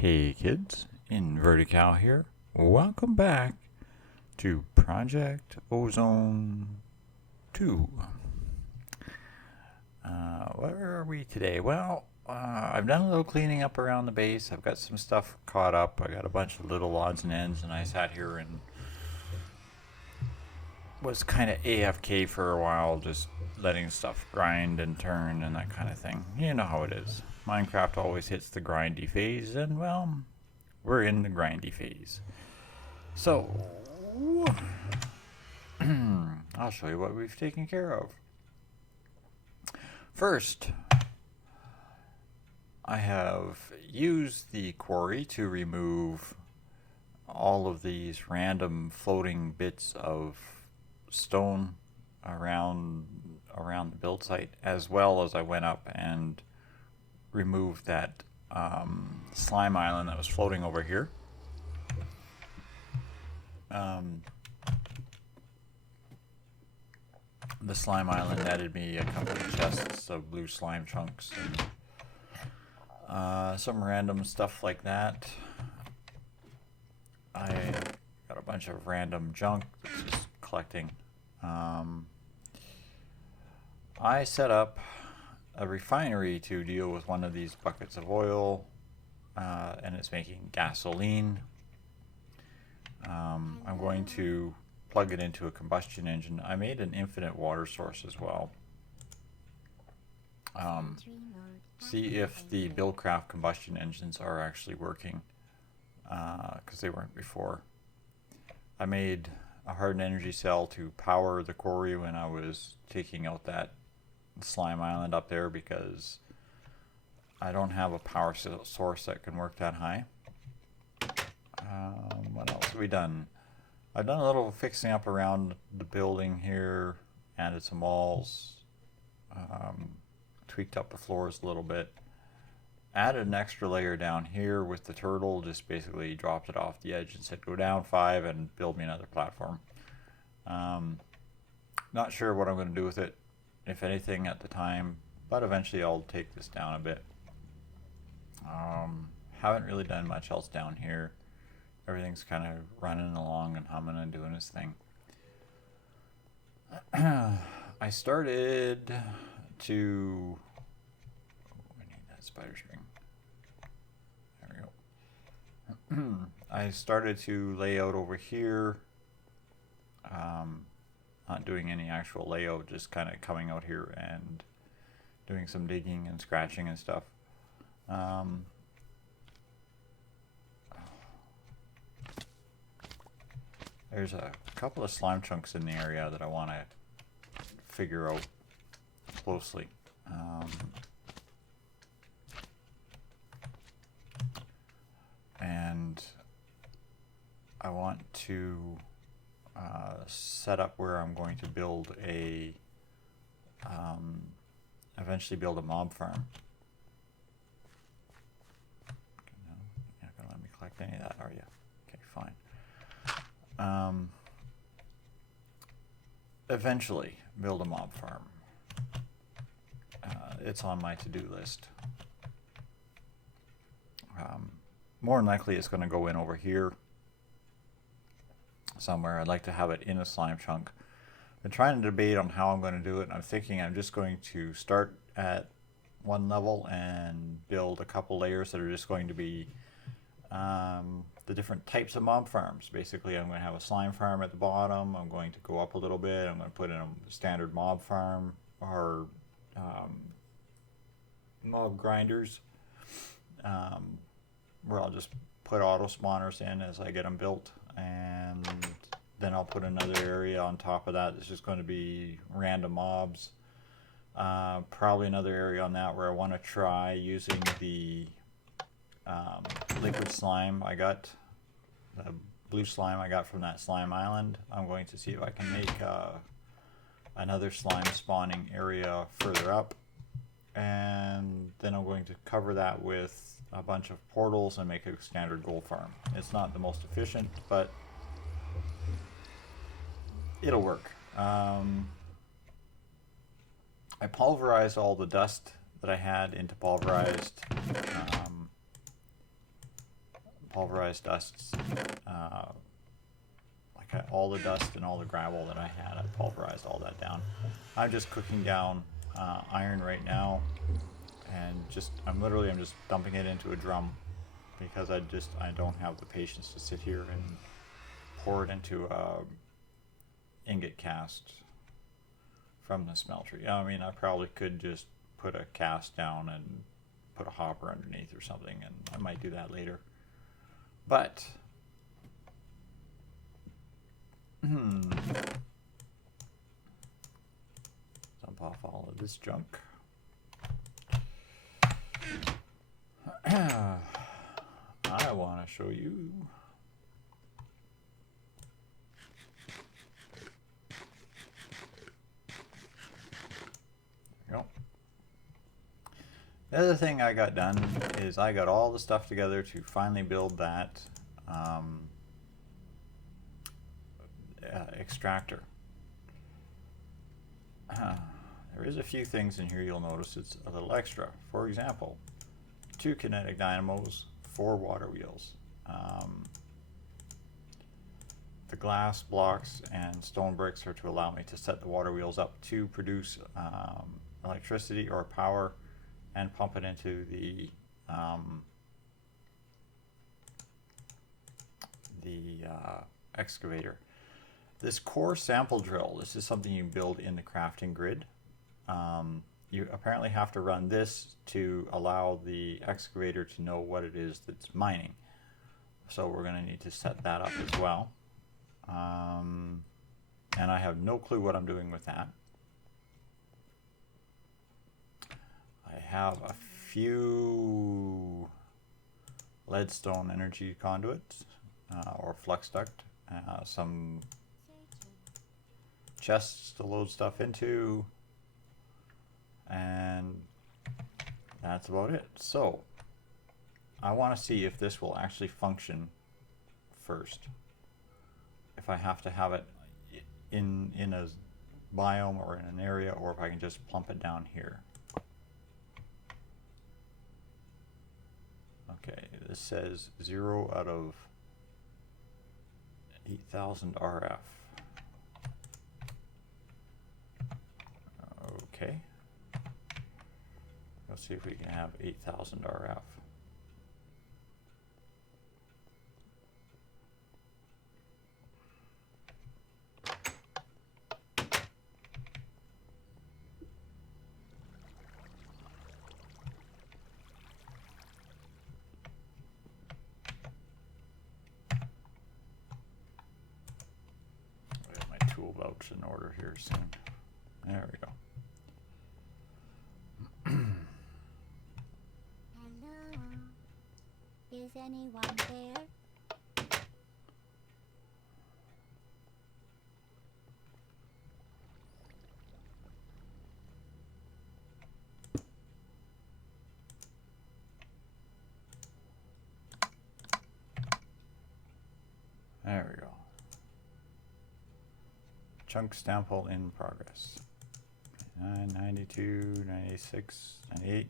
Hey kids, Invertical here. Welcome back to Project Ozone 2. Where are we today? Well, I've done a little cleaning up around the base. I've got some stuff caught up. I got a bunch of little odds and ends, and I sat here and was kind of AFK for a while, just letting stuff grind and turn and that kind of thing. You know how it is. Minecraft always hits the grindy phase, and well, we're in the grindy phase. So, I'll show you what we've taken care of. First, I have used the quarry to remove all of these random floating bits of stone around the build site, as well as I went up and removed that slime island that was floating over here. The slime island netted me a couple of chests of blue slime chunks and some random stuff like that. I got a bunch of random junk that's just collecting. I set up a refinery to deal with one of these buckets of oil, and it's making gasoline. I'm going to plug it into a combustion engine. I made an infinite water source as well. See if the Buildcraft combustion engines are actually working, because they weren't before. I made a hardened energy cell to power the quarry when I was taking out that slime island up there, because I don't have a power source that can work that high. What else have we done? I've done a little fixing up around the building here, added some walls, tweaked up the floors a little bit, added an extra layer down here with the turtle, just basically dropped it off the edge and said go down 5 and build me another platform. Not sure what I'm going to do with it, if anything at the time, but eventually I'll take this down a bit. Haven't really done much else down here. Everything's kind of running along and humming and doing its thing. I started to... I need that spider string. There we go. I started to lay out over here. Not doing any actual layout, just kind of coming out here and doing some digging and scratching and stuff. There's a couple of slime chunks in the area that I want to figure out closely. And I want to set up where I'm going to build a eventually build a mob farm. No, you're not gonna let me collect any of that, are you? Okay, fine. Eventually build a mob farm. It's on my to-do list. More than likely it's going to go in over here somewhere. I'd like to have it in a slime chunk. Been trying to debate on how I'm going to do it, and I'm thinking I'm just going to start at one level and build a couple layers that are just going to be the different types of mob farms. Basically, I'm going to have a slime farm at the bottom. I'm going to go up a little bit. I'm going to put in a standard mob farm, or mob grinders, where I'll just put auto spawners in as I get them built, and then I'll put another area on top of that that's just going to be random mobs. Probably another area on that where I want to try using the liquid slime I got, the blue slime I got from that slime island. I'm going to see if I can make another slime spawning area further up, and then I'm going to cover that with a bunch of portals and make a standard gold farm. It's not the most efficient, but it'll work. I pulverized all the dust that I had into pulverized pulverized dusts. All the dust and all the gravel that I had, I pulverized all that down. I'm just cooking down iron right now, and I'm just dumping it into a drum because I don't have the patience to sit here and pour it into a ingot cast from the smeltery. I mean, I probably could just put a cast down and put a hopper underneath or something, and I might do that later. But dump off all of this junk. I want to show you there you go. The other thing I got done is I got all the stuff together to finally build that extractor. There is a few things in here you'll notice it's a little extra. For example, 2 kinetic dynamos, 4 water wheels. The glass blocks and stone bricks are to allow me to set the water wheels up to produce electricity or power and pump it into the excavator. This core sample drill, this is something you build in the crafting grid. You apparently have to run this to allow the excavator to know what it is that's mining. So we're going to need to set that up as well. And I have no clue what I'm doing with that. I have a few leadstone energy conduits or flux duct, some chests to load stuff into, and that's about it. So I want to see if this will actually function first. If I have to have it in a biome or in an area, or if I can just plump it down here. Okay, this says 0 out of 8,000 RF. Okay. Let's see if we can have 8,000 RF. Tool belts in order here soon. There we go. Hello, is anyone there? There we go. Chunk sample in progress. 92, 96, 98.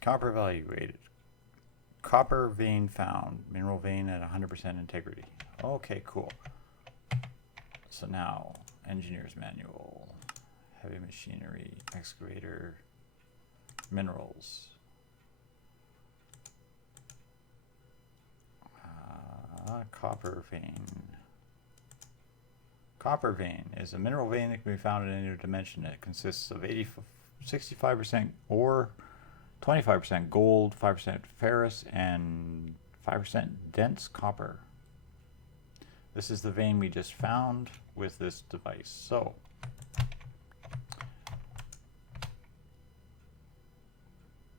Copper evaluated. Copper vein found. Mineral vein at 100% integrity. Okay, cool. So now, engineer's manual, heavy machinery, excavator, minerals. Copper vein. Copper vein is a mineral vein that can be found in any dimension. It consists of 65% ore, 25% gold, 5% ferrous, and 5% dense copper. This is the vein we just found with this device. So,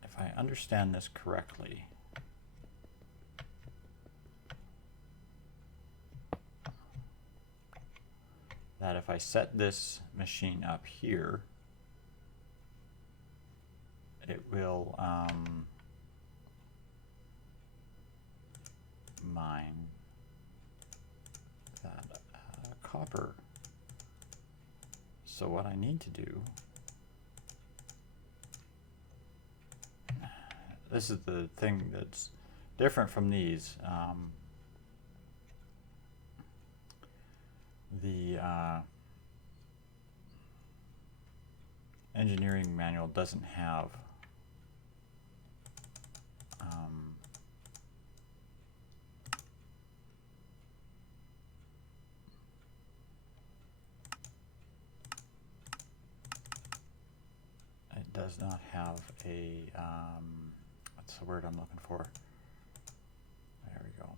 if I understand this correctly, that if I set this machine up here, it will mine that copper. So what I need to do, this is the thing that's different from these. The engineering manual doesn't have it does not have a what's the word I'm looking for? There we go.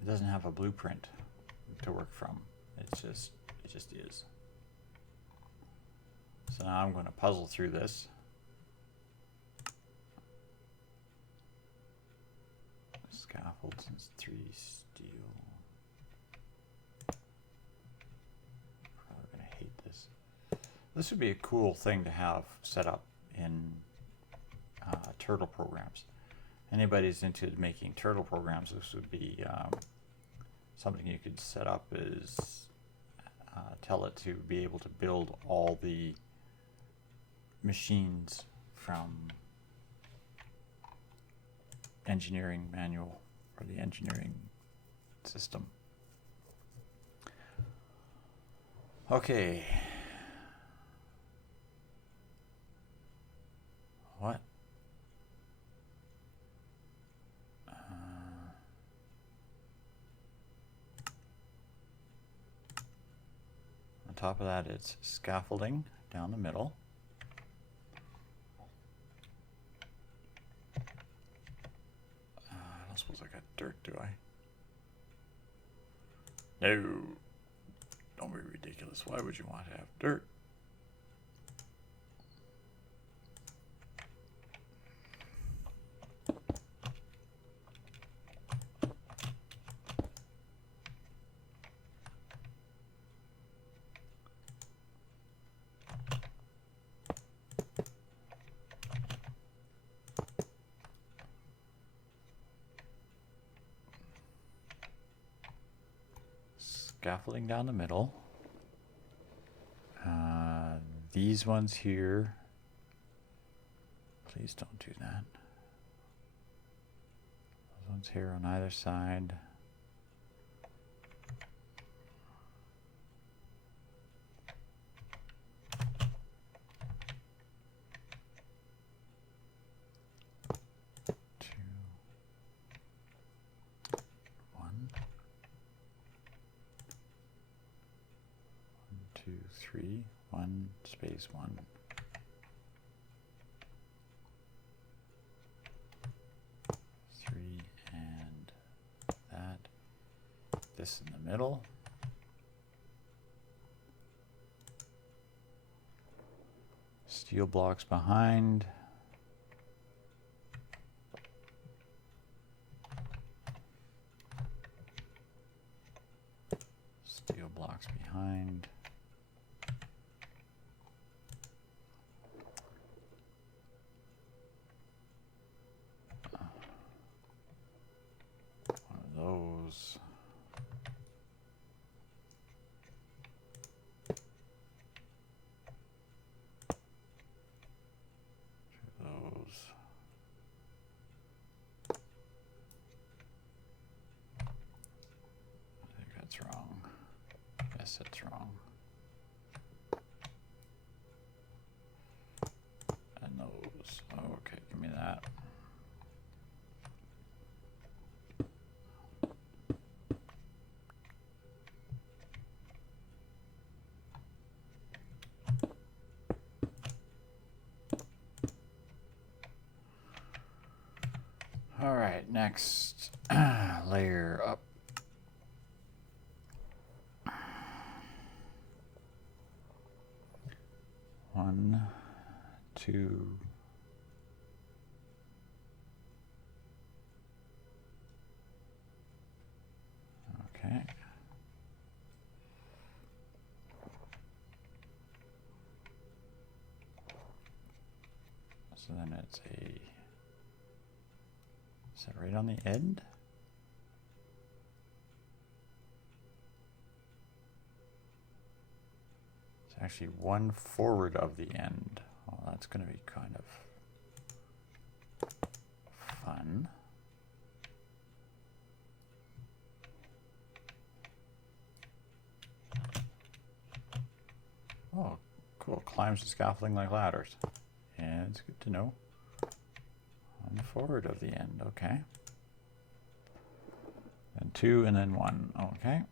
It doesn't have a blueprint to work from. It just is. So now I'm going to puzzle through this. Scaffolds and 3 steel. Probably going to hate this. This would be a cool thing to have set up in turtle programs. Anybody's into making turtle programs, this would be something you could set up is tell it to be able to build all the machines from engineering manual or the engineering system. Okay. What? On top of that, it's scaffolding down the middle. I don't suppose I got dirt, do I? No. Don't be ridiculous. Why would you want to have dirt? Scaffolding down the middle. These ones here, please don't do that. Those ones here on either side. Three, 1, space 1. Three and that. This in the middle. Steel blocks behind. Steel blocks behind. Those. I think that's wrong. Yes, that's wrong. And those. Okay, give me that. All right, next layer up. One, two. Okay. So then it's a, is that right on the end? Actually, one forward of the end. Oh, that's going to be kind of fun. Oh, cool. Climbs the scaffolding like ladders. And it's good to know. On the forward of the end, okay. And 2 and then 1, okay.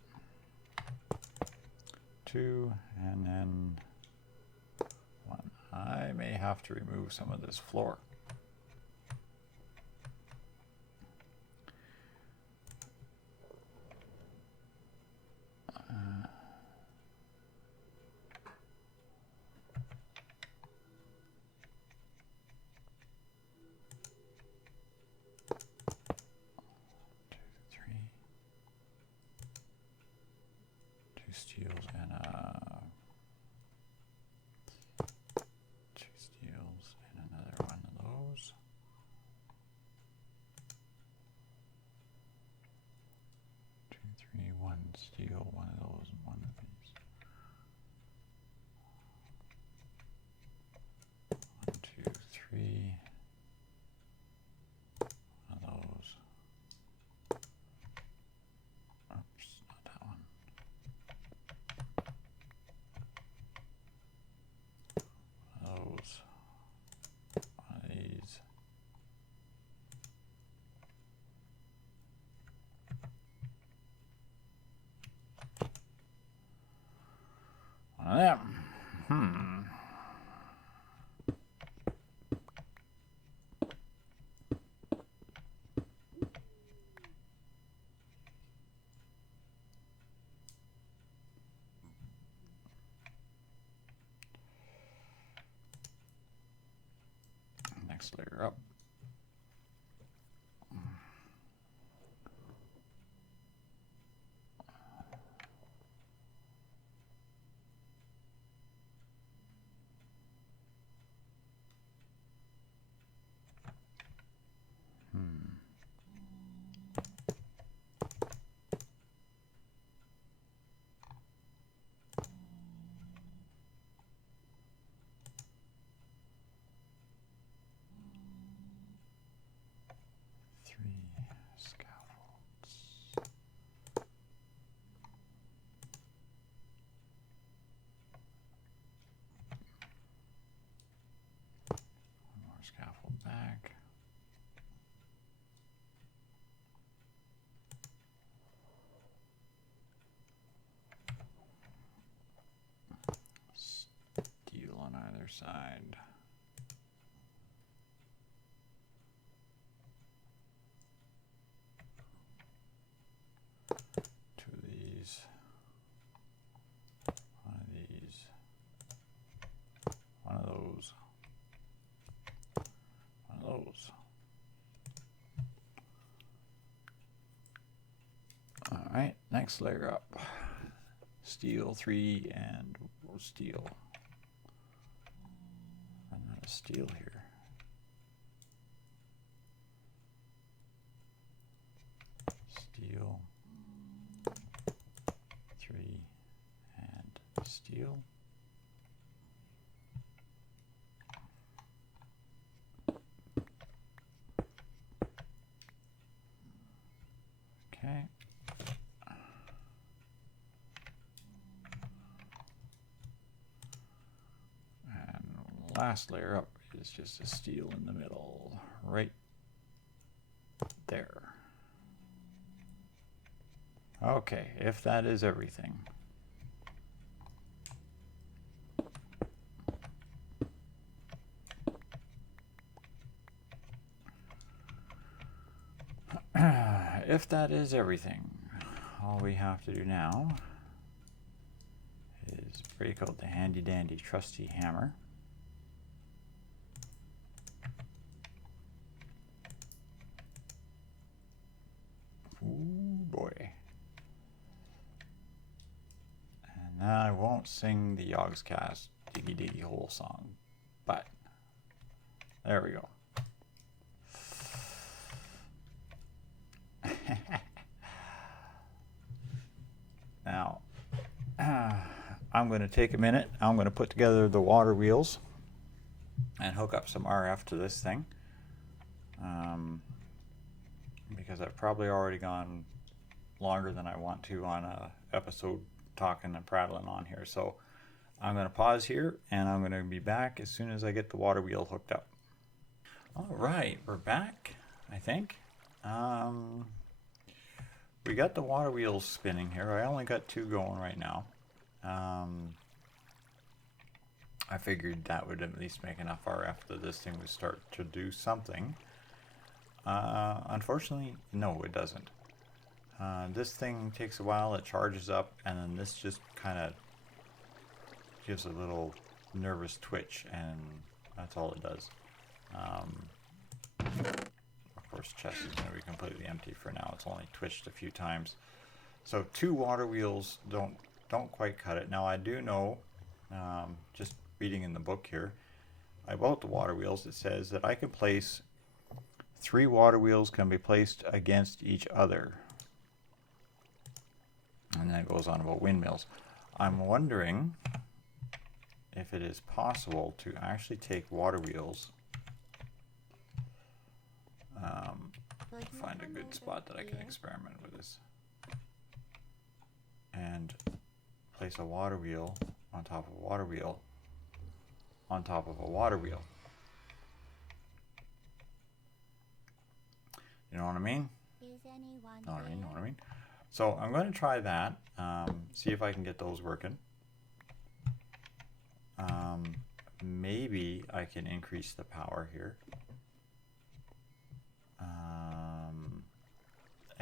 2 and then 1. I may have to remove some of this floor. Steels and 2 steels and another one of those. 2, 3, 1 steel, one of those, and one of these. 1, 2, 3. One of those. Oops, not that one. Those, one of these, one of them. Next layer up. Scaffolds. One more scaffold back. Steel on either side. 2 of these. 1 of these. 1 of those. 1 of those. All right, next layer up. Steel 3 and steel. I'm not a steel here. Steel 3 and steel. Okay. And last layer up is just a steel in the middle, right there. Okay, if that is everything. If that is everything, all we have to do now is break out the handy dandy trusty hammer. Ooh boy. And now I won't sing the Yogscast Diggy Diggy Hole song, but there we go. Now, I'm going to take a minute. I'm going to put together the water wheels and hook up some RF to this thing. Because I've probably already gone longer than I want to on a episode talking and prattling on here. So I'm going to pause here and I'm going to be back as soon as I get the water wheel hooked up. All right, we're back, I think. We got the water wheels spinning here. I only got 2 going right now. I figured that would at least make enough RF that this thing would start to do something. Unfortunately, no, it doesn't. This thing takes a while, it charges up, and then this just kind of gives a little nervous twitch, and that's all it does. Of course, chest is going to be completely empty for now. It's only twitched a few times. So 2 water wheels don't quite cut it. Now I do know, just reading in the book here, about the water wheels, it says that I can place 3 water wheels can be placed against each other. And then it goes on about windmills. I'm wondering if it is possible to actually take water wheels, find a good spot that I can experiment with this, and place a water wheel on top of a water wheel on top of a water wheel. You know what I mean? Know what I mean? So I'm going to try that, see if I can get those working. Maybe I can increase the power here.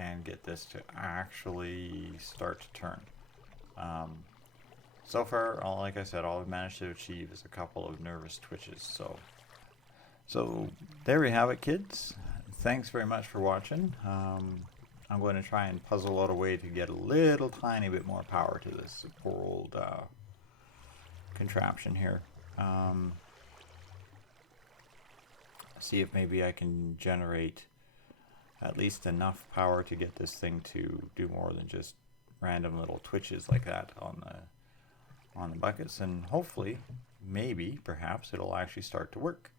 And get this to actually start to turn. So far, like I said, all I've managed to achieve is a couple of nervous twitches. So there we have it, kids. Thanks very much for watching. I'm going to try and puzzle out a way to get a little tiny bit more power to this poor old contraption here. See if maybe I can generate at least enough power to get this thing to do more than just random little twitches like that on the buckets, and hopefully, maybe, perhaps it'll actually start to work.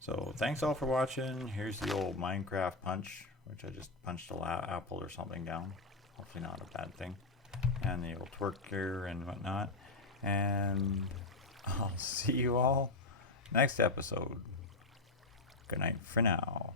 So thanks all for watching. Here's the old Minecraft punch, which I just punched a apple or something down. Hopefully not a bad thing. And the old twerker and whatnot. And I'll see you all next episode. Good night for now.